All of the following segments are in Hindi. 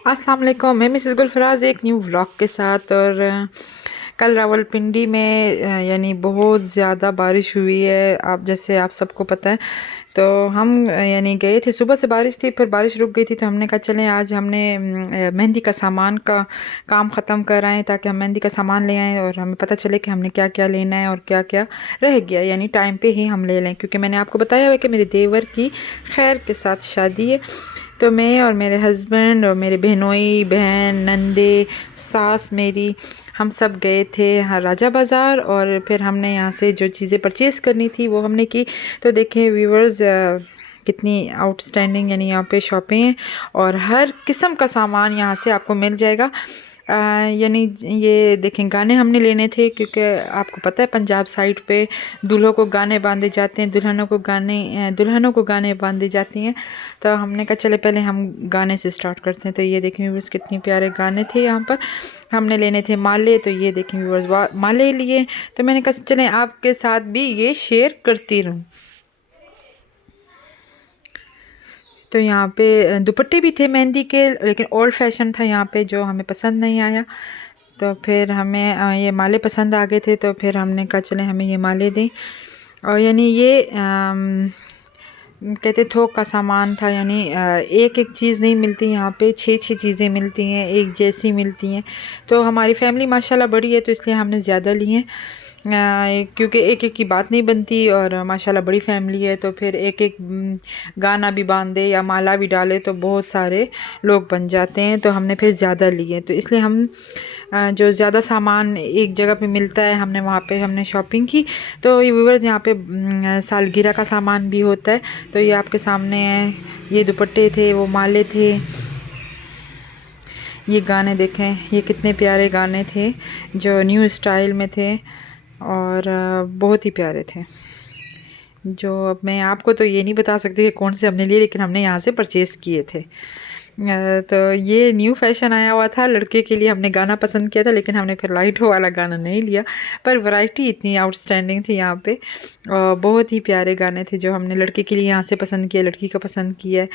अस्सलाम वालेकुम, मैं मिसेस गुलफराज एक न्यू व्लॉग के साथ। और कल रावलपिंडी में यानी बहुत ज़्यादा बारिश हुई है, आप जैसे आप सबको पता है। तो हम यानी गए थे, सुबह से बारिश थी, फिर बारिश रुक गई थी, तो हमने कहा चलें आज हमने मेहंदी का सामान का काम ख़त्म कर आएँ ताकि हम मेहंदी का सामान ले आएँ और हमें पता चले कि हमने क्या क्या लेना है और क्या क्या रह गया, यानी टाइम पे ही हम ले लें। क्योंकि मैंने आपको बताया हुआ है कि मेरे देवर की खैर के साथ शादी है, तो मैं और मेरे हस्बैंड और मेरे बहनोई बहन नंदे सास मेरी, हम सब गए थे राजा बाज़ार। और फिर हमने यहाँ से जो चीज़ें परचेज़ करनी थी वो हमने की। तो देखें व्यूवर्स कितनी आउटस्टैंडिंग यानी यहाँ पे शॉपिंग है और हर किस्म का सामान यहाँ से आपको मिल जाएगा। यानी ये देखें गाने हमने लेने थे, क्योंकि आपको पता है पंजाब साइड पे दूल्हों को गाने बांधे जाते हैं, दुल्हनों को गाने बांधे जाती हैं। तो हमने कहा चले पहले हम गाने से स्टार्ट करते हैं। तो ये देखें व्यूवर्स कितने प्यारे गाने थे यहाँ पर। हमने लेने थे माले, तो ये देखें व्यूवर्स माले लिए। तो मैंने कहा चलें आपके साथ भी ये शेयर करती रहूँ। तो यहाँ पे दुपट्टे भी थे मेहंदी के, लेकिन ओल्ड फैशन था यहाँ पे जो हमें पसंद नहीं आया। तो फिर हमें ये माले पसंद आ गए थे, तो फिर हमने कहा चलें हमें ये माले दें। और यानी ये कहते थोक का सामान था, यानी एक एक चीज़ नहीं मिलती यहाँ पे, छः छः चीज़ें मिलती हैं, एक जैसी मिलती हैं। तो हमारी फैमिली माशाल्लाह बड़ी है, तो इसलिए हमने ज़्यादा ली हैं, क्योंकि एक एक की बात नहीं बनती। और माशाल्लाह बड़ी फैमिली है, तो फिर एक एक गाना भी बांधे या माला भी डाले तो बहुत सारे लोग बन जाते हैं। तो हमने फिर ज़्यादा लिए, तो इसलिए हम जो ज़्यादा सामान एक जगह पे मिलता है हमने वहाँ पे हमने शॉपिंग की। तो ये व्यूवर्स यहाँ पे सालगिरह का सामान भी होता है। तो ये आपके सामने है, ये दुपट्टे थे, वो माले थे, ये गाने देखें, ये कितने प्यारे गाने थे जो न्यू स्टाइल में थे और बहुत ही प्यारे थे। जो अब मैं आपको तो ये नहीं बता सकती कि कौन से हमने लिए, लेकिन हमने यहाँ से परचेज़ किए थे। तो ये न्यू फैशन आया हुआ था लड़के के लिए, हमने गाना पसंद किया था, लेकिन हमने फिर लाइट वाला गाना नहीं लिया। पर वैरायटी इतनी आउटस्टैंडिंग थी यहाँ पे, बहुत ही प्यारे गाने थे जो हमने लड़के के लिए यहाँ से पसंद किया, लड़की का पसंद किया।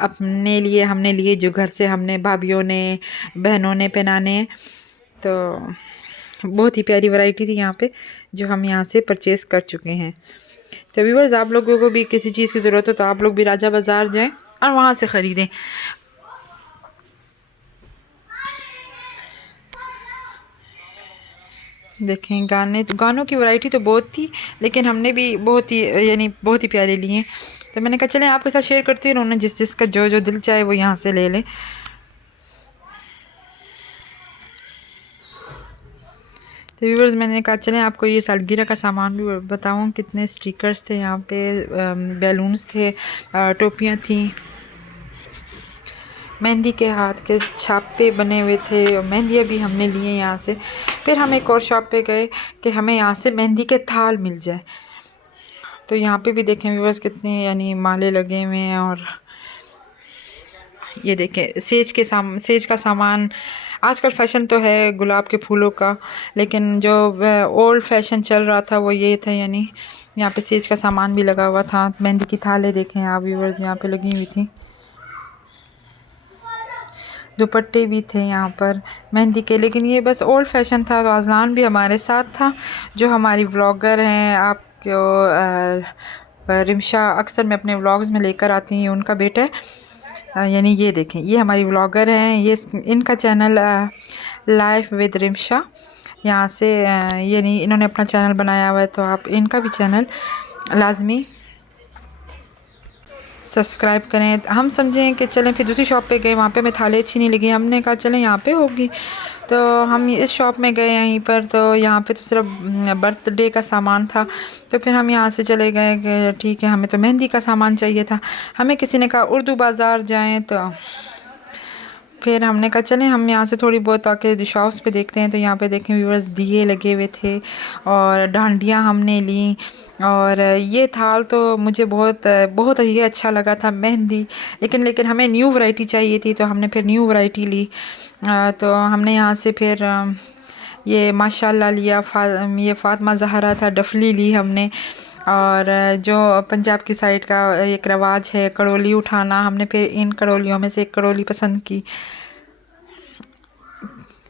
अपने लिए हमने लिए जो घर से हमने भाभीयों ने बहनों ने पहनाने। तो बहुत ही प्यारी वैरायटी थी यहाँ पे जो हम यहाँ से परचेज़ कर चुके हैं। तो व्यूअर्स आप लोगों को भी किसी चीज़ की ज़रूरत हो तो आप लोग भी राजा बाज़ार जाएं और वहाँ से ख़रीदें। देखें गानों की वैरायटी तो बहुत थी, लेकिन हमने भी बहुत ही यानी बहुत ही प्यारे लिए। तो मैंने कहा चलें आपके साथ शेयर करती रहूँ ना, जिस जिसका जो जो दिल चाहे वो यहाँ से ले लें। तो व्यूवर्स मैंने कहा चलें आपको ये सालगिरह का सामान भी बताऊं। कितने स्टिकर्स थे यहाँ पे, बैलून्स थे, टोपियाँ थी, मेहंदी के हाथ के छापे बने हुए थे और मेहंदियाँ भी हमने लिए यहाँ से। फिर हम एक और शॉप पे गए कि हमें यहाँ से मेहंदी के थाल मिल जाए। तो यहाँ पे भी देखें व्यूवर्स कितने यानी माले लगे हुए हैं। और ये देखें सेज का सामान। आजकल फ़ैशन तो है गुलाब के फूलों का, लेकिन जो ओल्ड फैशन चल रहा था वो ये था, यानी यहाँ पे सेज का सामान भी लगा हुआ था। मेहंदी की थालें देखें आप व्यूवर्स यहाँ पे लगी हुई थी, दुपट्टे भी थे यहाँ पर मेहंदी के। लेकिन ये बस ओल्ड फैशन था। तो अज़लान भी हमारे साथ था जो हमारी व्लॉगर हैं, आपको रिमशा अक्सर मैं अपने व्लॉग्स में लेकर आती हूँ, उनका बेटा है। यानी ये देखें ये हमारी व्लॉगर हैं, ये इनका चैनल लाइफ विद रिमशा, यहाँ से यानी इन्होंने अपना चैनल बनाया हुआ है। तो आप इनका भी चैनल लाजमी सब्सक्राइब करें। हम समझें कि चलें फिर दूसरी शॉप पे गए, वहाँ पे हमें थाली अच्छी नहीं लगी, हमने कहा चलें यहाँ पे होगी। तो हम इस शॉप में गए यहीं पर, तो यहाँ पे तो सिर्फ बर्थडे का सामान था। तो फिर हम यहाँ से चले गए कि ठीक है हमें तो मेहंदी का सामान चाहिए था। हमें किसी ने कहा उर्दू बाज़ार जाएं, तो फिर हमने कहा चलें हम यहाँ से थोड़ी बहुत आके शॉप्स पे देखते हैं। तो यहाँ पे देखें व्यूअर्स दिए लगे हुए थे और डांडियाँ हमने ली। और ये थाल तो मुझे बहुत ही अच्छा लगा था, मेहंदी। लेकिन हमें न्यू वैरायटी चाहिए थी, तो हमने फिर न्यू वैरायटी ली। तो हमने यहाँ से फिर ये माशाल्लाह लिया, ये फ़ातिमा ज़हरा था, डफली ली हमने। और जो पंजाब की साइड का एक रवाज है कड़ोली उठाना, हमने फिर इन कड़ोलियों में से एक कड़ोली पसंद की।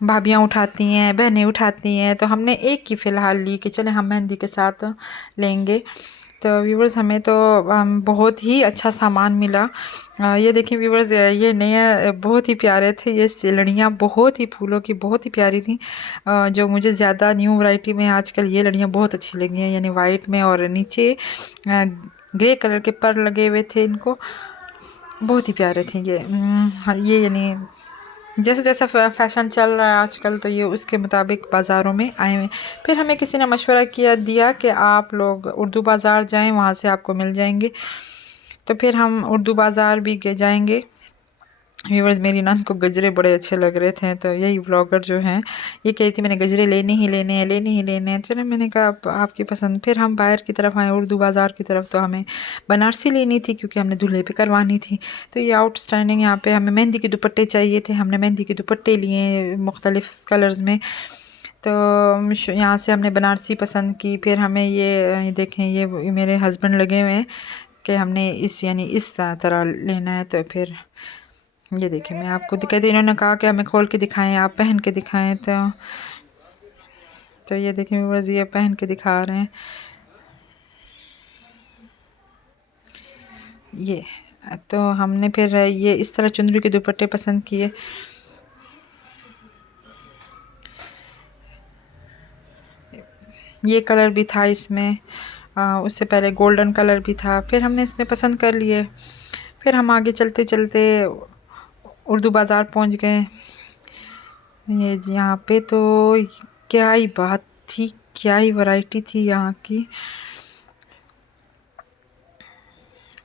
भाभियाँ उठाती हैं, बहनें उठाती हैं, तो हमने एक की फ़िलहाल ली कि चले हम मेहंदी के साथ लेंगे। तो व्यूवर्स हमें तो बहुत ही अच्छा सामान मिला। ये देखिए व्यूवर्स, ये नए बहुत ही प्यारे थे, ये लड़ियाँ बहुत ही फूलों की बहुत ही प्यारी थी। जो मुझे ज़्यादा न्यू वैरायटी में आजकल ये लड़ियाँ बहुत अच्छी लगी हैं, यानी वाइट में और नीचे ग्रे कलर के पर लगे हुए थे इनको, बहुत ही प्यारे थे ये यानी जैसे जैसा फैशन चल रहा है आजकल, तो ये उसके मुताबिक बाज़ारों में आए हुए। फिर हमें किसी ने मशवरा दिया कि आप लोग उर्दू बाज़ार जाएं, वहाँ से आपको मिल जाएंगे। तो फिर हम उर्दू बाज़ार भी जाएंगे। व्यूवर्स, मेरी नंद को गजरे बड़े अच्छे लग रहे थे, तो यही ब्लॉगर जो हैं ये कही थी मैंने गजरे लेने ही लेने हैं। चलो मैंने कहा आपकी पसंद। फिर हम बाहर की तरफ आए उर्दू बाज़ार की तरफ, तो हमें बनारसी लेनी थी क्योंकि हमने दूल्हे पे करवानी थी। तो ये आउटस्टैंडिंग यहाँ पे हमें मेहंदी के दुपट्टे चाहिए थे, हमने मेहंदी के दुपट्टे लिए मुख्तलिफ़ कलर्स में। तो यहाँ से हमने बनारसी पसंद की। फिर हमें ये देखें, ये मेरे हस्बैंड लगे हुए हैं कि हमने इस तरह लेना है। तो फिर ये देखिए मैं आपको दिखाई दी, इन्होंने कहा कि हमें खोल के दिखाएं, आप पहन के दिखाएं। तो ये देखिए व्यूअर्स, ये पहन के दिखा रहे हैं ये। तो हमने फिर ये इस तरह चुंदरी के दुपट्टे पसंद किए। ये कलर भी था इसमें, उससे पहले गोल्डन कलर भी था, फिर हमने इसमें पसंद कर लिए। फिर हम आगे चलते चलते उर्दू बाज़ार पहुंच गए। ये यहाँ पे तो क्या ही बात थी, क्या ही वैरायटी थी यहाँ की।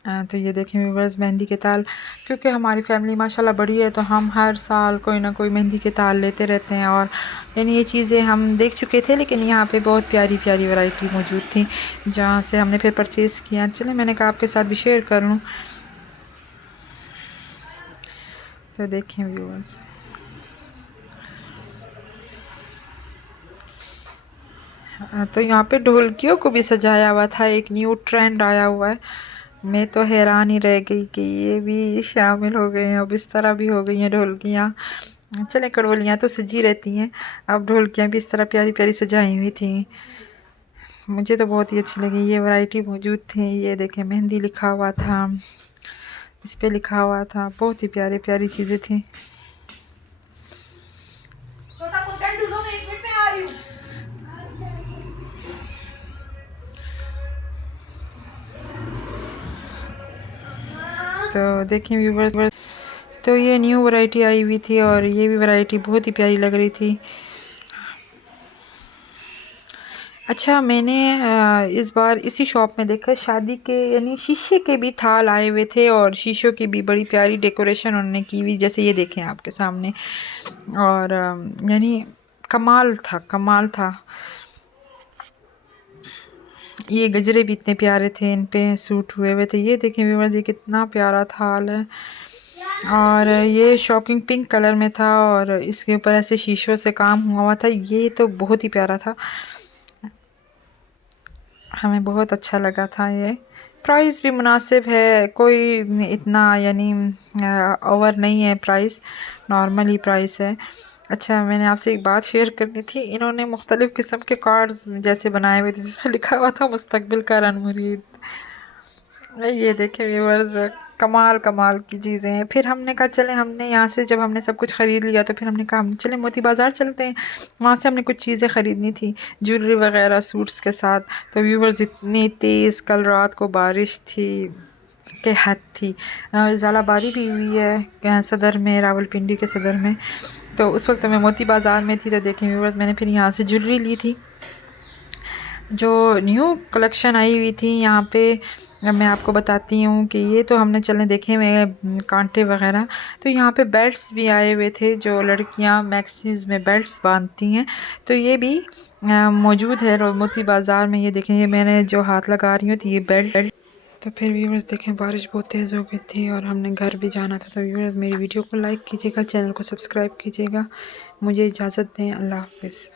तो ये देखें व्यूवर्स, मेहंदी के ताल, क्योंकि हमारी फैमिली माशाल्लाह बड़ी है, तो हम हर साल कोई ना कोई मेहंदी के ताल लेते रहते हैं। और यानी ये चीज़ें हम देख चुके थे, लेकिन यहाँ पे बहुत प्यारी प्यारी वैरायटी मौजूद थी, जहाँ से हमने फिर परचेज़ किया। चले मैंने कहा आपके साथ भी शेयर कर लूँ। तो देखें व्यूवर्स, तो यहाँ पे ढोलकियों को भी सजाया हुआ था, एक न्यू ट्रेंड आया हुआ है। मैं तो हैरान ही रह गई कि ये भी शामिल हो गए हैं, अब इस तरह भी हो गई हैं ढोलकियाँ। चले कड़वलियाँ तो सजी रहती हैं, अब ढोलकियाँ भी इस तरह प्यारी प्यारी सजाई हुई थी। मुझे तो बहुत ही अच्छी लगी, ये वैरायटी मौजूद थी। ये देखें मेहंदी लिखा हुआ था, इस पे लिखा हुआ था, बहुत ही प्यारी प्यारी चीज़ें थी। तो देखिए व्यूवर्स, तो ये न्यू वैरायटी आई हुई थी और ये भी वैरायटी बहुत ही प्यारी लग रही थी। अच्छा, मैंने इस बार इसी शॉप में देखा शादी के यानी शीशे के भी थाल आए हुए थे, और शीशों की भी बड़ी प्यारी डेकोरेशन उन्होंने की हुई, जैसे ये देखें आपके सामने। और यानी कमाल था, कमाल था। ये गजरे भी इतने प्यारे थे, इन पे सूट हुए हुए थे। ये देखें व्यूअर्स, ये कितना प्यारा थाल है, और ये शॉकिंग पिंक कलर में था, और इसके ऊपर ऐसे शीशों से काम हुआ था। ये तो बहुत ही प्यारा था, हमें बहुत अच्छा लगा था। ये प्राइस भी मुनासिब है, कोई इतना यानी ओवर नहीं है प्राइस, नॉर्मल ही प्राइस है। अच्छा, मैंने आपसे एक बात शेयर करनी थी। इन्होंने मुख्तलिफ़ किस्म के कार्ड्स जैसे बनाए हुए थे, जिसमें लिखा हुआ था मुस्तकबिल का रन मुरीद। ये देखे व्यूअर्स, कमाल कमाल की चीज़ें हैं। फिर हमने कहा चले, हमने यहाँ से जब हमने सब कुछ ख़रीद लिया, तो फिर हमने कहा हम चले मोती बाज़ार चलते हैं। वहाँ से हमने कुछ चीज़ें ख़रीदनी थी, ज्वेलरी वगैरह सूट्स के साथ। तो व्यूअर्स, इतनी तेज़ कल रात को बारिश थी के हद थी, ज़ालाबारी भी हुई है सदर में, रावलपिंडी के सदर में। तो उस वक्त मैं मोती बाज़ार में थी। तो देखें व्यूअर्स, मैंने फिर यहाँ से ज्वेलरी ली थी, जो न्यू कलेक्शन आई हुई थी यहाँ पे। मैं आपको बताती हूँ कि ये तो हमने चलने देखे हुए कांटे वगैरह। तो यहाँ पे बेल्ट्स भी आए हुए थे, जो लड़कियाँ मैक्सीज में बेल्ट्स बांधती हैं, तो ये भी मौजूद है मोती बाज़ार में। ये देखें, ये मैंने जो हाथ लगा रही हूँ, तो ये बेल्ट। तो फिर व्यूअर्स देखें, बारिश बहुत तेज़ हो गई थी और हमने घर भी जाना था। तो व्यूअर्स, मेरी वीडियो को लाइक कीजिएगा, चैनल को सब्सक्राइब कीजिएगा। मुझे इजाज़त दें, अल्लाह हाफ़िज़।